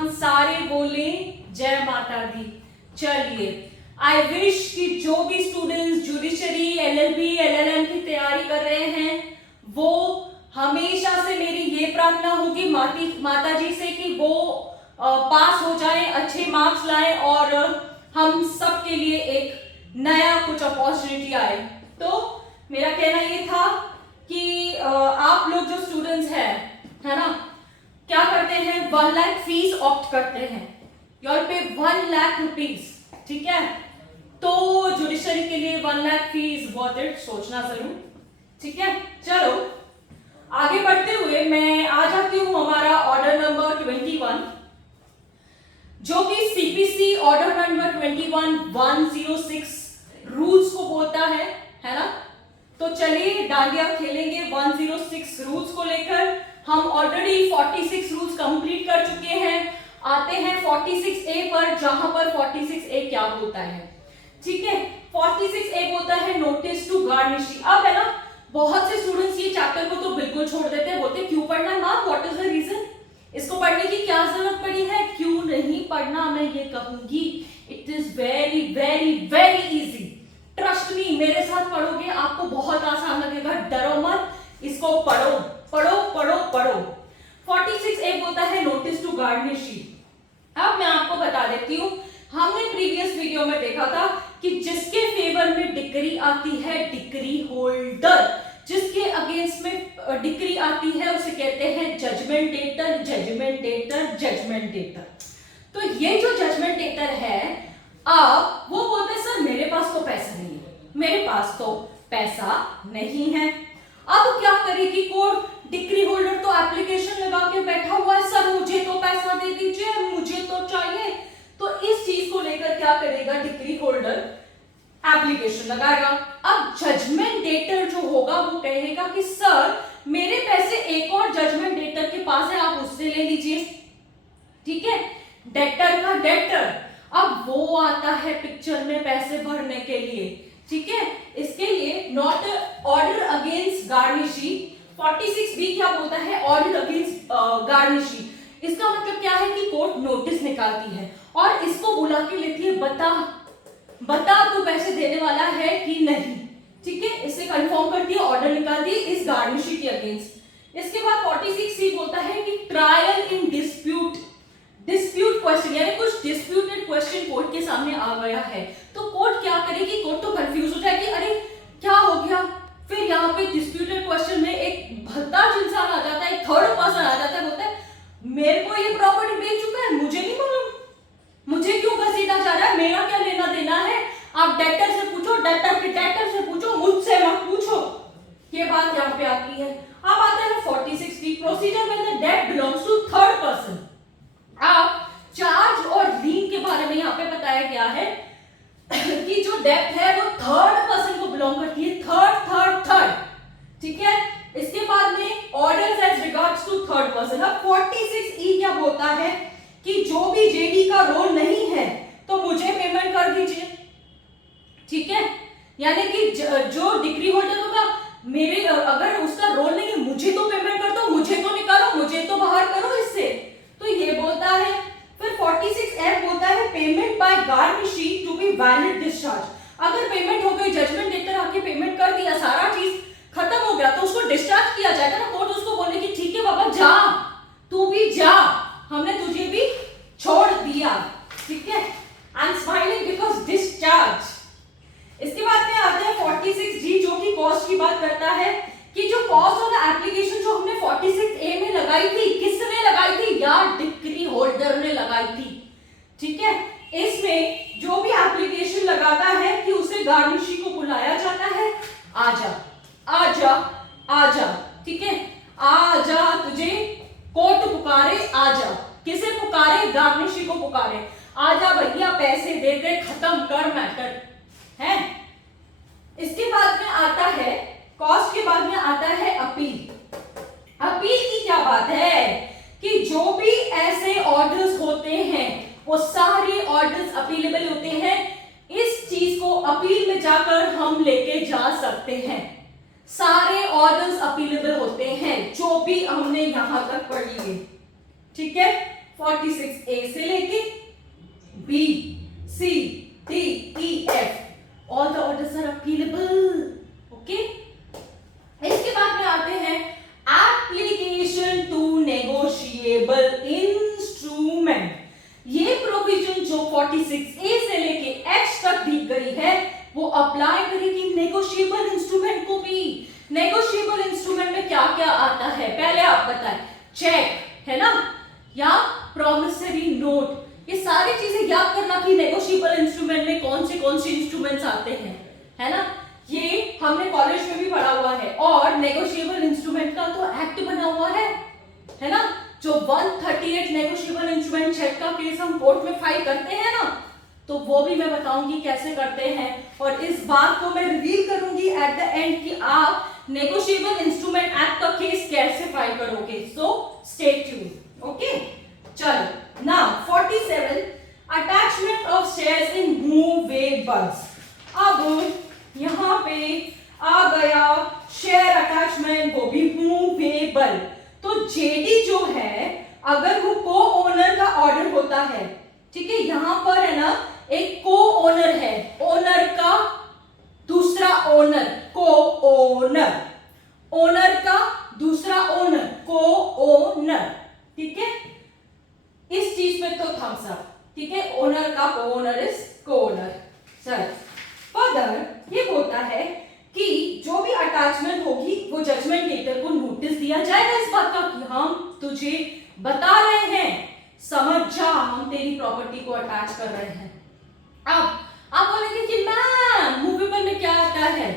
हम सारे बोलें जय माता दी। चलिए, आई विश कि जो भी स्टूडेंट्स जुडिशरी, एलएलबी, एलएलएम की तैयारी कर रहे हैं, वो हमेशा से मेरी ये प्रार्थना होगी माता जी से कि वो पास हो जाएं, अच्छे मार्क्स लाएं और हम सब के लिए एक नया कुछ अपॉर्चुनिटी आए। तो मेरा कहना ये था कि आप लोग जो स्टूडेंट्स हैं, है ना, क्या करते हैं, 1 लाख फीस ऑप्ट करते हैं, योर पे 1 लाख रुपीज, ठीक है। तो जुडिशरी के लिए 1 लाख फीस वर्थ इट, सोचना जरूर, ठीक है। चलो आगे बढ़ते हुए मैं आ जाती हूं हमारा ऑर्डर नंबर 21, जो कि सीपीसी ऑर्डर नंबर 21-106 रूल्स को बोलता है ना। तो चलिए डांडिया खेलेंगे 106 रूल्स को लेकर। हम ऑलरेडी 46 रूल्स कंप्लीट कर चुके हैं। आते हैं 46A पर, जहां पर 46A क्या बोलता है, ठीक है। 46A बोलता है नोटिस टू गार्निशी। अब है ना, बहुत से स्टूडेंट्स ये चैप्टर को तो बिल्कुल छोड़ देते हैं, बोलते क्यों पढ़ना है ma'am, what is the reason, इसको पढ़ने की क्या जरूरत पड़ी है, क्यों नहीं पढ़ना। मैं ये कहूंगी it is very very very easy, trust me, मेरे साथ पढ़ोगे आपको बहुत आसान लगेगा, डरो मत, इसको पढ़ो पढ़ो पढ़ो पढ़ो। 46A बोलता है नोटिस टू गार्निशी। अब मैं आपको बता देती हूं, हमने प्रीवियस वीडियो में देखा था कि जिसके फेवर में डिक्री आती है डिक्री होल्डर, जिसके अगेंस्ट में डिक्री आती है उसे कहते हैं जजमेंटेटर, जजमेंटेटर, जजमेंटेटर। तो ये जो जजमेंटेटर है, अब वो बोलते हैं सर मेरे पास तो पैसा नहीं है, मेरे पास तो पैसा नहीं है। अब क्या करेगी कोर्ट, डिक्री होल्डर तो एप्लीकेशन लगा के बैठा हुआ है, सर मुझे तो पैसा दे दीजिए, मुझे तो चाहिए। तो इस चीज को लेकर क्या करेगा डिक्री होल्डर, एप्लीकेशन लगाएगा। अब जजमेंट डेटर जो होगा वो कहेगा कि सर मेरे पैसे एक और जजमेंट डेटर के पास है, आप उससे ले लीजिए, ठीक है। डेटर का डेटर अब वो आता है पिक्चर में पैसे भरने के लिए, ठीक है। इसके लिए not order against garnishee. 46B क्या बोलता है, ऑर्डर अगेंस्ट गार्निशी। इसका मतलब क्या है कि कोर्ट नोटिस निकालती है और इसको बुला के लेती है, बता तू पैसे देने वाला है कि नहीं, ठीक है। इससे कंफर्म करती है, ऑर्डर निकालती है इस गार्निशी के अगेंस्ट। इसके बाद 46C बोलता है कि ट्रायल इन डिस्प्यूट क्वेश्चन, यानी कुछ डिस्प्यूटेड क्वेश्चन कोर्ट के सामने आ गया है, तो कोर्ट क्या करेगी, कोर्ट तो कंफ्यूज हो जाएगी, अरे क्या हो गया। फिर यहाँ पे डिस्प्यूटेड क्वेश्चन में एक भद्दाज इंसान आ जाता है, एक थर्ड पर्सन आ जाता है, बोलता है मेरे को ये प्रॉपर्टी बेच चुका है, मुझे नहीं मालूम, मुझे क्यों घसीटा जा रहा है, मेरा क्या लेना देना है, आप डेटर से पूछो, डेटर के डेटर से पूछो, मुझसे मत पूछो। ये बात यहाँ पे आती है। अब आता है 46B, प्रोसीजर में the debt belongs to third person. अब चार्ज और लीन के बारे में यहाँ पे बताया गया है कि जो डेट है वो थर्ड पर्सन को बिलोंग करती है, थर्ड, ठीक है। इसके बाद में orders as regards to third person. अब 46E क्या बोलता है कि जो भी जेडी का रोल नहीं है तो मुझे पेमेंट कर दीजिए, ठीक है। यानी कि जो डिग्री होल्डर होगा, मेरे अगर उसका रोल नहीं है, मुझे तो पेमेंट कर दो, मुझे तो निकालो, मुझे तो बाहर करो इससे, तो ये बोलता है। फिर 46F बोलता है payment by garnishee to be valid discharge. अगर पेमेंट हो गई, जजमेंट डेटर आके पेमेंट कर दिया, सारा चीज खत्म हो गया, तो उसको डिस्चार्ज किया जाएगा ना। कोर्ट उसको बोले कि ठीक है बाबा जा, तू भी जा, हमने तुझे भी छोड़ दिया, ठीक है। I am smiling because discharge. इसके बाद में आते हैं 46G, जो कि कॉस्ट की बात करता है कि जो कॉस्ट ऑफ द एप्लीकेशन जो हमने 46A में लगाई थी, किसने लगाई थी, यार डिक्री होल्डर ने लगाई थी, ठीक है। इसमें जो भी एप्लीकेशन लगाता है कि उसे गार्निशी को बुलाया जाता है, आजा आजा आजा, ठीक है, आजा, तुझे कोर्ट पुकारे, आजा। किसे पुकारे, गार्निशी को पुकारे, आजा भैया पैसे दे दे, खत्म कर मैटर है। इसके बाद में आता है, कॉस्ट के बाद में आता है अपील। अपील की क्या बात है कि जो भी ऐसे ऑर्डर्स होते हैं वो सारे ऑर्डर्स अपीलेबल होते हैं। इस चीज को अपील में जाकर हम लेके जा सकते हैं, सारे ऑर्डर्स अपीलेबल होते हैं जो भी हमने यहां तक पढ़ लिए, ठीक है। 46A से लेके B, C, D, E, F all the orders are appealable. Okay? इसके बाद में आते हैं एप्लीकेशन टू नेगोशिएबल इंस्ट्रूमेंट। ये प्रोविजन जो 46A से लेके H तक दी गई है वो अप्लाई करेगी नेगोशिएबल इंस्ट्रूमेंट को भी। नेगोशिएबल इंस्ट्रूमेंट में क्या क्या आता है पहले आप बताएं। चेक है ना, या प्रॉमिसरी नोट, ये सारी चीजें याद करना कि नेगोशिएबल इंस्ट्रूमेंट में कौन से इंस्ट्रूमेंट्स आते हैं, है ना। ये हमने कॉलेज में भी पढ़ा हुआ है। और नेगोशिएबल इंस्ट्रूमेंट का तो एक्ट बना हुआ है ना। जो 138 नेगोशिएबल इंस्ट्रूमेंट चेक का केस हम कोर्ट में फाइल करते हैं ना, तो वो भी मैं बताऊंगी कैसे करते हैं। और इस बात को मैं रिवील करूंगी एट द एंड कि आप नेगोशिएबल इंस्ट्रूमेंट एक्ट का केस कैसे फाइल करोगे। So stay tuned. ओके, चलो now 47 attachment of shares in movables. अब यहां पे आ गया शेयर अटैचमेंट, वो भी मूवेबल। तो जेडी जो है अगर वो को ओनर का ऑर्डर होता है, ठीक है, यहां पर है ना एक को ओनर है, ओनर का दूसरा ओनर, को ओनर, ओनर का दूसरा ओनर, को ओनर, ठीक है। इस चीज में तो थम्स अप, ठीक है। ओनर का को ओनर इज को ओनर। चल फर्दर ये बोलता है कि जो भी अटैचमेंट होगी वो जजमेंट लेटर को नोटिस दिया जाएगा इस बात का कि हम तुझे बता रहे हैं, समझ जा, हम तेरी प्रॉपर्टी को अटैच कर रहे हैं। अब आप बोलेंगे कि मैम मूवेबल में क्या आता है,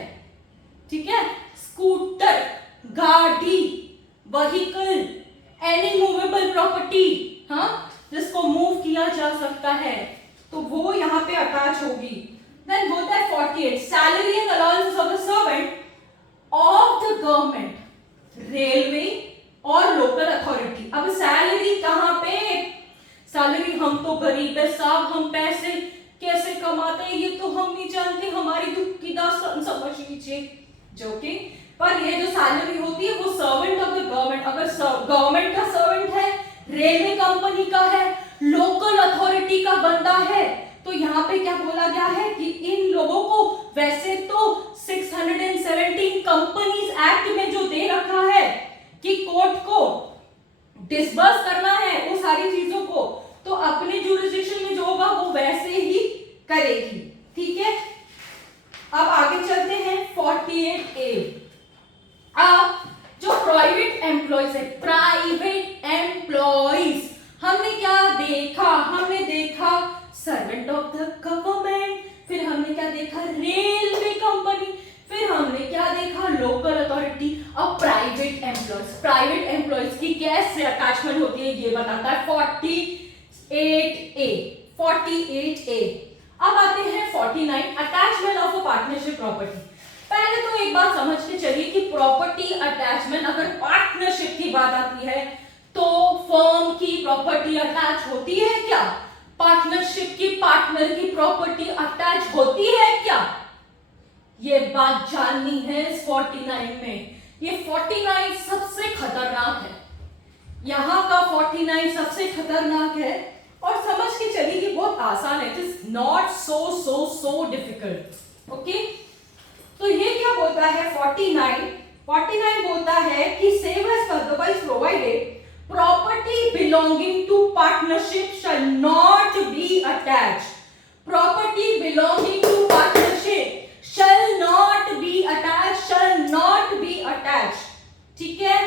ठीक है, स्कूटर, गाड़ी, व्हीकल, एनी मूवेबल प्रॉपर्टी, हाँ, जिसको मूव किया जा सकता है, तो वो यहाँ पे अटैच होगी। Then बोलता है 48 salary and allowances of the servant of the government, railway और लोकल अथॉरिटी। अब सैलरी कहाँ पे, सैलरी हम तो गरीब है साहब, हम पैसे कैसे कमाते हैं ये तो हम नहीं जानते, हमारी दुख की दास्तान समझ लीजिए, जो कि पर ये जो सैलरी होती है वो सर्वेंट ऑफ द गवर्नमेंट, अगर गवर्नमेंट का सर्वेंट है, रेलवे कंपनी का है, लोकल अथॉरिटी का बंदा है, तो यहाँ पे क्या बोला गया है कि इन लोगों को वैसे तो 617 कंपनीज एक्ट में जो दे रखा है कि कोर्ट को डिसबर्स करना है वो सारी चीजों को, तो अपने जुरिस्डिक्शन में जो होगा वो वैसे ही करेगी, ठीक है। अब आगे चलते हैं 48A। अब जो प्राइवेट एम्प्लॉइज है, प्राइवेट एम्प्लॉइज, हमने क्या देखा, हमने देखा सर्वेंट ऑफ द गवर्नमेंट, फिर हमने क्या देखा रेलवे कंपनी, फिर हमने क्या देखा लोकल अथॉरिटी। अब प्राइवेट एम्प्लॉइज, प्राइवेट एम्प्लॉइज की कैसे अटैचमेंट होती है ये बताता है 48A। 48A। अब आते हैं 49 attachment of a partnership property. पहले तो एक बात समझ के चलिए कि प्रॉपर्टी अटैचमेंट अगर पार्टनरशिप की बात आती है तो फर्म की प्रॉपर्टी अटैच होती है क्या, पार्टनरशिप की पार्टनर की प्रॉपर्टी अटैच होती है क्या, ये बात जाननी है इस 49 में। ये 49 सबसे खतरनाक है, यहां का 49 सबसे खतरनाक है। और समझ के चलिए कि बहुत आसान है, it is not so difficult. Okay, तो ये क्या बोलता है 49 बोलता है कि save as otherwise provided property belonging to partnership shall not be attached. Property belonging to partnership shall not be attached, shall not be attached. ठीक है,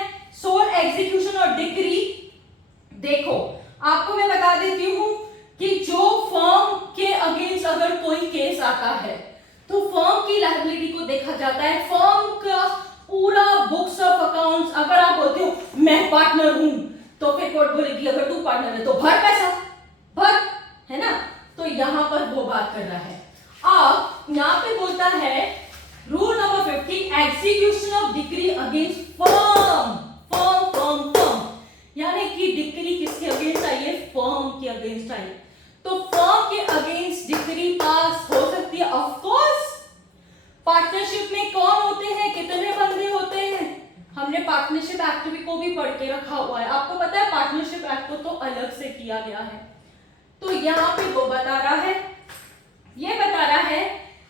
sole execution और डिक्री। देखो आपको मैं बता देती हूं कि जो फर्म के अगेंस्ट अगर कोई केस आता है तो फर्म की लायबिलिटी को देखा जाता है, फर्म का पूरा बुक्स ऑफ अकाउंट्स। अगर आप बोलते हो मैं पार्टनर हूं तो फिर कोर्ट बोलेगी अगर तू पार्टनर है तो भर पैसा, भर, है ना। तो यहां पर वो बात कर रहा है। अब यहां पे बोलता है rule number 50 execution of decree against firm, firm firm firm, यानी कि डिक्री किसके अगेंस्ट आई है, फर्म के अगेंस्ट आई। तो फर्म के अगेंस्ट डिक्री पास हो सकती है, ऑफ कोर्स। पार्टनरशिप में कौन होते हैं, कितने बंदे होते हैं, हमने पार्टनरशिप एक्ट को भी पढ़ के रखा हुआ है, आपको पता है पार्टनरशिप एक्ट को तो अलग से किया गया है। तो यहाँ पे वो बता रहा है, ये बता रहा है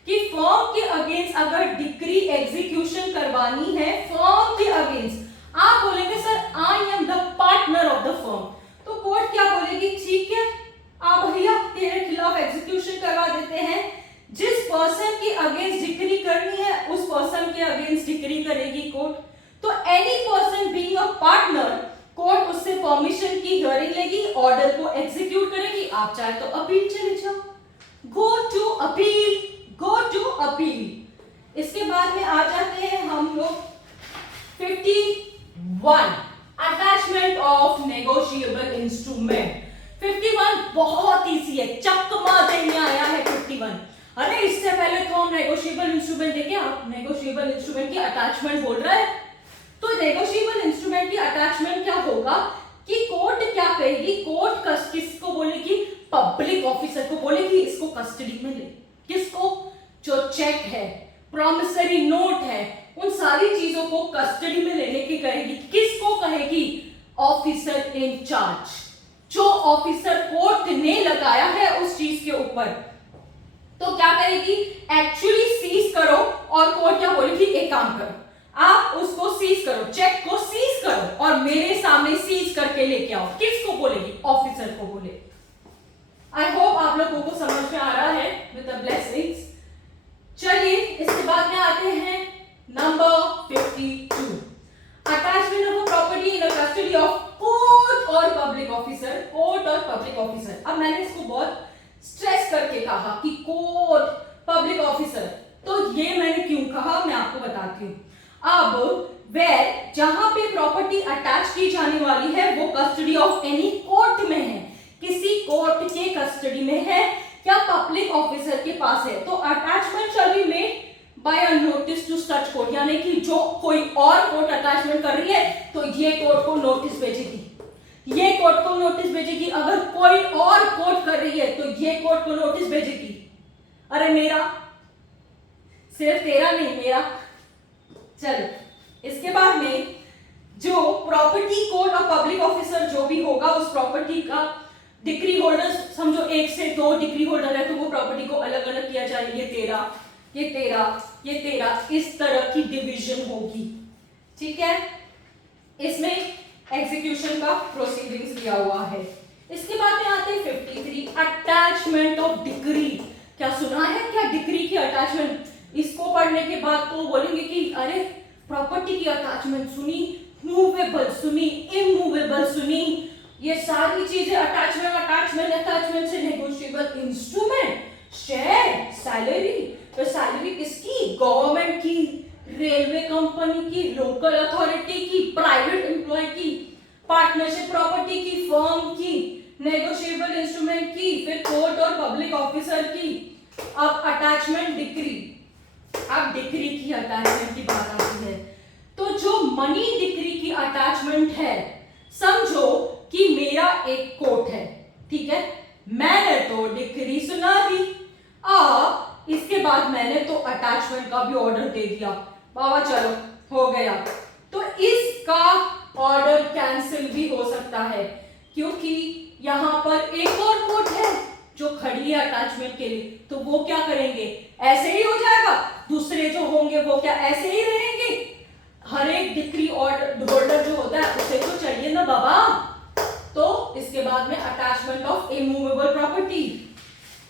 कि फर्म के अगेंस्ट अगर डिक्री एग्जीक्यूशन करवानी है, फर्म के अगेंस्ट, आप बोलेंगे sir I am the partner of the firm, तो कोर्ट क्या बोलेगी, ठीक है आप भैया तेरे खिलाफ एग्जीक्यूशन करवा देते हैं। जिस पर्सन के अगेंस्ट डिक्री करनी है उस पर्सन के अगेंस्ट डिक्री करेगी कोर्ट। तो any person being a partner, court उससे परमिशन की हियरिंग लेगी, ऑर्डर को एग्जीक्यूट करेगी। आप चाहे तो अपील चले जाओ, go to appeal, go to appeal. इसके बाद में आ जाते हैं हम लोग 51 अटैचमेंट ऑफ नेगोशिएबल इंस्ट्रूमेंट। 51 बहुत इजी है, चकमा देने आया है 51। अरे इससे पहले तो हम नेगोशिएबल इंस्ट्रूमेंट देखे, आप नेगोशिएबल इंस्ट्रूमेंट की अटैचमेंट बोल रहे हैं। तो नेगोशिएबल इंस्ट्रूमेंट की अटैचमेंट क्या होगा कि कोर्ट क्या कहेगी, कोर्ट किसको बोलेगी, पब्लिक ऑफिसर को बोलेगी इसको कस्टडी में ले। किसको, जो चेक है, प्रॉमिसरी नोट है, उन सारी चीजों को कस्टडी में लेने की कहेगी। किसको कहेगी, ऑफिसर इन चार्ज, जो ऑफिसर कोर्ट ने लगाया है उस चीज के ऊपर। तो क्या करेगी, एक्चुअली सीज करो, और कोर्ट क्या बोलेगी, एक काम करो आप उसको सीज करो, चेक को सीज करो और मेरे सामने सीज करके लेके आओ। किसको बोलेगी, ऑफिसर को बोलेगी। आई होप आप लोगों को समझ में आ रहा है विद द ब्लेसिंग्स। चलिए इसके बाद में आते हैं number 52, attachment of property in the custody of court और पब्लिक ऑफिसर। कोर्ट और पब्लिक ऑफिसर, अब मैंने इसको बहुत स्ट्रेस करके कहा कि कोर्ट पब्लिक ऑफिसर, तो ये मैंने क्यों कहा मैं आपको बताती हूँ। अब वेयर जहां पे प्रॉपर्टी अटैच की जाने वाली है वो कस्टडी ऑफ एनी कोर्ट में है, किसी कोर्ट के कस्टडी में है या पब्लिक ऑफिसर के पास है, तो attachment shall be made by a notice to such court, यानी कि जो कोई और कोर्ट अटैचमेंट कर रही है तो ये कोर्ट को नोटिस भेजेगी, ये कोर्ट को नोटिस भेजेगी। अगर कोई और कोर्ट कर रही है तो ये कोर्ट को नोटिस भेजेगी। अरे मेरा, सिर्फ तेरा नहीं मेरा। चलो इसके बाद में जो प्रॉपर्टी कोर्ट और पब्लिक ऑफिसर जो भी होगा उस प्रॉपर्टी का डिक्री होल्डर, समझो 1 से 2 डिक्री होल्डर है तो वो प्रॉपर्टी को अलग अलग किया जाए, ये तेरा, ये तेरा, ये तेरा, इस तरह की डिवीजन होगी। ठीक है, इसमें एग्जीक्यूशन का प्रोसीडिंग्स दिया हुआ है। इसके बाद में आते हैं 53 अटैचमेंट ऑफ डिक्री। क्या सुना है क्या, डिक्री की अटैचमेंट? इसको पढ़ने के बाद तो बोलेंगे कि अरे प्रॉपर्टी की अटैचमेंट सुनी, मूवेबल सुनी, इमूवेबल सुनी, ये सारी चीजें अटैचमेंट अटैचमेंट अटैचमेंट से नेगोशिएबल इंस्ट्रूमेंट, शेयर, सैलरी। तो सैलरी किसकी, गवर्नमेंट की, रेलवे कंपनी की, लोकल अथॉरिटी की, प्राइवेट एम्प्लॉय की, पार्टनरशिप प्रॉपर्टी की, फर्म की, नेगोशिएबल इंस्ट्रूमेंट की, फिर कोर्ट और पब्लिक ऑफिसर की। अब अटैचमेंट डिक्री, अब डिक्री की अटैचमेंट की बात आती है। तो जो मनी डिक्री की अटैचमेंट है, समझो कि मेरा एक कोर्ट है, ठीक है, मैंने तो डिक्री सुना दी, अब इसके बाद मैंने तो अटैचमेंट का भी ऑर्डर दे दिया, बाबा चलो हो गया, तो इसका ऑर्डर कैंसिल भी हो सकता है क्योंकि यहां पर एक और कोर्ट है जो खड़ी है अटैचमेंट के लिए, तो वो क्या करेंगे, ऐसे ही हो जाएगा, दूसरे जो होंगे वो क्या ऐसे ही रहेंगे। हर एक डिक्री ऑर्डर होल्डर जो होता है उसे तो चाहिए ना बाबा। तो इसके बाद में अटैचमेंट ऑफ इमूवेबल प्रॉपर्टी,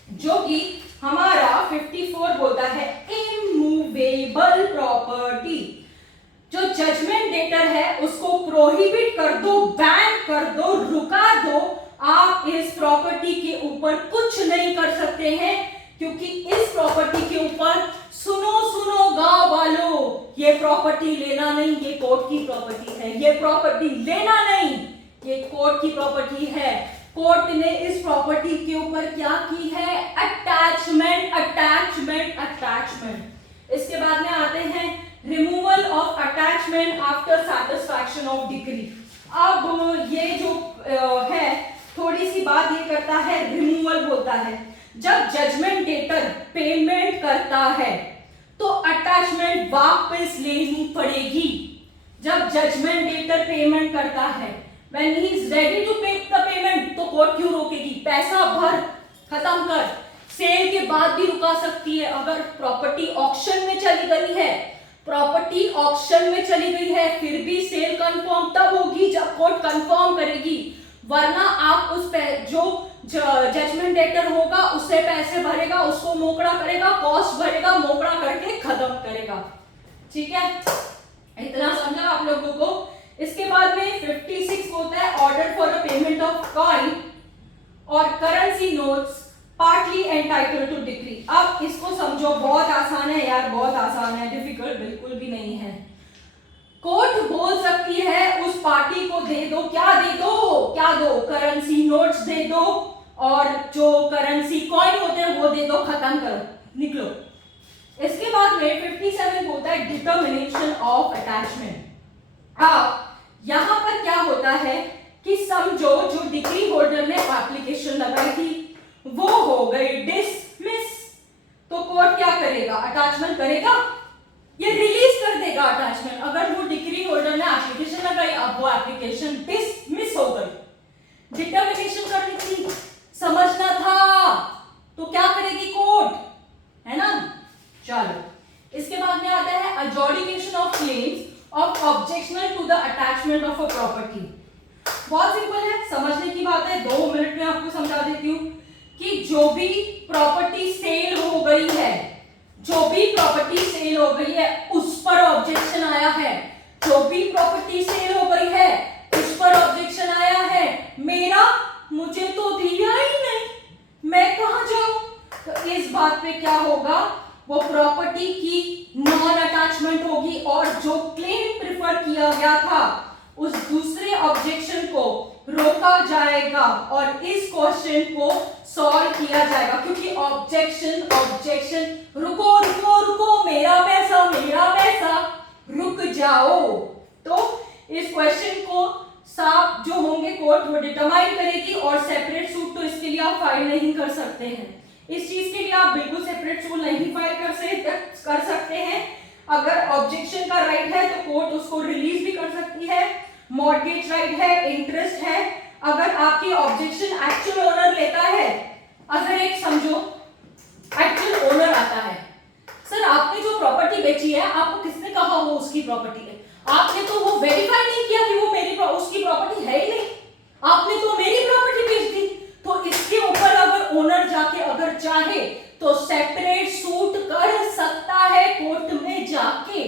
जो कि हमारा 54 बोलता है इमूवेबल प्रॉपर्टी। जो जजमेंट डेटर है उसको प्रोहिबिट कर दो, बैन कर दो, रुका दो, आप इस प्रॉपर्टी के ऊपर कुछ नहीं कर सकते हैं क्योंकि इस प्रॉपर्टी के ऊपर, सुनो सुनो गांव वालों, ये प्रॉपर्टी लेना नहीं, ये कोर्ट की प्रॉपर्टी है, ये प्रॉपर्टी लेना नहीं, ये कोर्ट की प्रॉपर्टी है। कोर्ट ने इस प्रॉपर्टी के ऊपर क्या की है, अटैचमेंट अटैचमेंट अटैचमेंट। इसके बाद में आते हैं removal of attachment after satisfaction of decree. अब ये जो है थोड़ी सी बात ये करता है, रिमूवल बोलता है जब जजमेंट डेटर पेमेंट करता है तो अटैचमेंट वापस लेनी पड़ेगी। जब जजमेंट डेटर पेमेंट करता है, when he is ready to pay the payment, तो कोर्ट क्यों रोकेगी? पैसा भर, खत्म कर। सेल के बाद भी रुका सकती है। अगर प्रॉपर्टी ऑक्शन में चली गई है, प्रॉपर्टी ऑक्शन में चली गई है, फिर भी सेल कंफर्म तब होगी जब कोर्ट कंफर्म करेगी, वरना आप उस पे जो जजमेंट डेटर होगा उससे पैसे भरेगा, उसको मोकड़ा करेगा, कॉस्ट भरेगा, मोकड़ा करके खत्म करेगा। ठीक है, इतना समझा आप लोगों को। इसके बाद में 56 होता है order for the payment of coin और currency notes partly entitled to decree. अब इसको समझो, बहुत आसान है यार, बहुत आसान है, डिफिकल्ट बिल्कुल भी नहीं है। कोर्ट बोल सकती है उस पार्टी को दे दो, क्या दे दो, क्या दो, करेंसी नोट्स दे दो और जो करेंसी कॉइन होते हैं वो दे दो, खत्म करो, निकलो। इसके बाद में 57 होता है डिटर्मिनेशन ऑफ अटैचमेंट। अब यहां पर क्या होता है कि समझो जो डिक्री होल्डर ने एप्लीकेशन लगाई थी वो हो गई डिसमिस, तो कोर्ट क्या करेगा? अटैचमेंट करेगा, ये रिलीज कर देगा अटैचमेंट। अगर वो डिक्री होल्डर ने एप्लीकेशन लगाई, अब वो एप्लीकेशन डिसमिस हो गई। डिटर्मिनेशन करनी थी, समझना था, तो क्या करेगी कोर्ट, है ना? चलो, इसके बाद में आता है adjudication of claims of objectional to the attachment of a property। बहुत सिंपल है, समझने की बात है, 2 मिनट में आपको समझा देती हूँ कि जो भी प्रॉपर्टी सेल हो गई है, जो भी प्रॉपर्टी सेल हो गई है उस पर ऑब्जेक्शन आया है, जो भी प्रॉपर्टी सेल हो गई है उस पर ऑब्जेक्शन आया है, मेरा मुझे तो दिया ही नहीं, मैं कहां जाऊं? तो इस बात पे क्या होगा? वो प्रॉपर्टी की नॉन अटैचमेंट होगी और जो क्लेम प्रिफर किया गया था उस दूसरे ऑब्जेक्शन को रोका जाएगा और इस क्वेश्चन को सॉल्व किया जाएगा, क्योंकि ऑब्जेक्शन रुको रुको रुको, मेरा पैसा, रुक जाओ। तो इस क्वेश्चन को साफ जो होंगे कोर्ट वो डिटरमाइन करेगी और सेपरेट सूट तो इसके लिए आप फाइल नहीं कर सकते हैं। इस चीज के लिए आप बिल्कुल सेपरेट सूट नहीं फाइल कर सकते हैं। अगर ऑब्जेक्शन का राइट है तो कोर्ट उसको रिलीज भी कर सकती है, मॉर्गेज राइट है, इंटरेस्ट है। अगर आपकी ऑब्जेक्शन एक्चुअल ओनर लेता है, अगर एक समझो एक्चुअल ओनर आता है, सर आपने जो प्रॉपर्टी बेची है आपको किसने कहा वो उसकी प्रॉपर्टी है? आपने तो वो वेरीफाई नहीं किया कि वो उसकी प्रॉपर्टी है ही नहीं, आपने तो मेरी प्रॉपर्टी बेच दी। तो इसके ऊपर अगर ओनर जाके अगर चाहे तो सेपरेट सूट कर सकता है कोर्ट में जाके।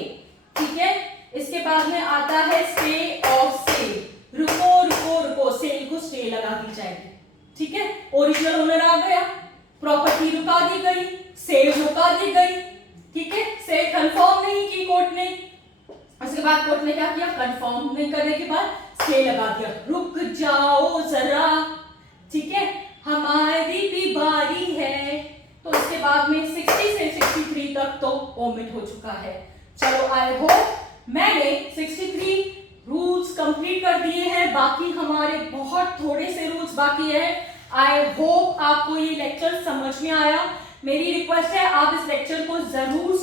ठीक है, इसके बाद में आता है स्टे ऑफ सेल। रुको रुको रुको, सेल को स्टे लगा दी जाएगी। ठीक है, ओरिजिनल ओनर आ गया, प्रॉपर्टी रुका दी गई, सेल रुका दी गई। ठीक है, सेल कंफर्म नहीं की कोर्ट ने, उसके बाद कोर्ट ने क्या किया? कंफर्म नहीं करने के बाद स्टे लगा दिया, रुक जाओ जरा। ठीक है, हमारी भी बारी है। तो इसके बाद में 60 से 63 तक तो ओमिट हो चुका है। चलो, आई होप मैंने 63 रूल्स कंप्लीट कर दिए हैं, बाकी हमारे बहुत थोड़े से रूल्स बाकी है। आई होप आपको ये लेक्चर समझ में आया। मेरी रिक्वेस्ट है आप इस लेक्चर को जरूर